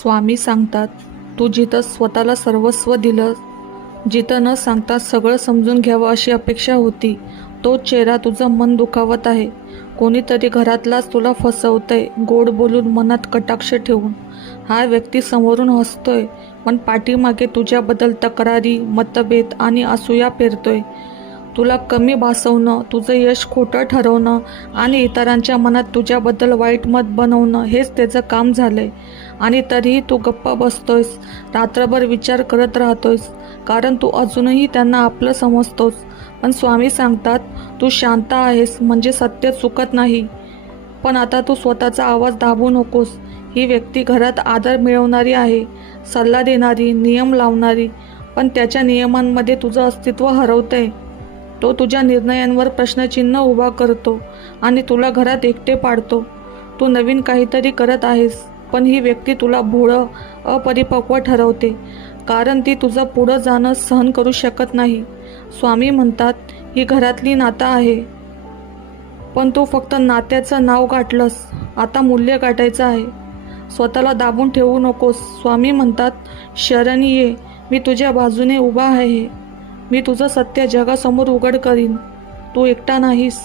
स्वामी सांगतात, तू जिथं स्वतःला सर्वस्व दिलं, जिथं न सांगता सगळं समजून घ्यावं अशी अपेक्षा होती, तो चेहरा तुझं मन दुखावत आहे. कोणीतरी घरातलाच तुला फसवतंय, गोड बोलून मनात कटाक्ष ठेवून. हा व्यक्ती समोरून हसतोय, पण पाठीमागे तुझ्याबद्दल तक्रारी, मतभेद आणि असूया पेरतोय. तुला कमी भासवणं, तुझं यश खोटं ठरवणं आणि इतरांच्या मनात तुझ्याबद्दल वाईट मत बनवणं हेच त्याचं काम झालंय. आणि तरीही तू गप्प बसतोयस, रात्रभर विचार करत राहतोयस, कारण तू अजूनही त्यांना आपलं समजतोस. पण स्वामी सांगतात, तू शांत आहेस म्हणजे सत्य चुकत नाही. पण आता तू स्वतःचा आवाज दाबू नकोस. ही व्यक्ती घरात आदर मिळवणारी आहे, सल्ला देणारी, नियम लावणारी, पण त्याच्या नियमांमध्ये तुझं अस्तित्व हरवतंय. तो तुझ्या निर्णयांवर प्रश्नचिन्ह उभा करतो आणि तुला घरात एकटे पाडतो. तू नवीन काहीतरी करत आहेस, पण ही व्यक्ती तुला भोळं, अपरिपक्व ठरवते, कारण ती तुझं पुढं जाणं सहन करू शकत नाही. स्वामी म्हणतात, ही घरातली नातं आहे, पण तू फक्त नात्याचं नाव गाठलंस, आता मूल्य गाठायचं आहे. स्वतःला दाबून ठेवू नकोस. स्वामी म्हणतात, शरण ये, मी तुझ्या बाजूने उभा आहे. मी तुझं सत्य जगासमोर उघड करीन. तू एकटा नाहीस.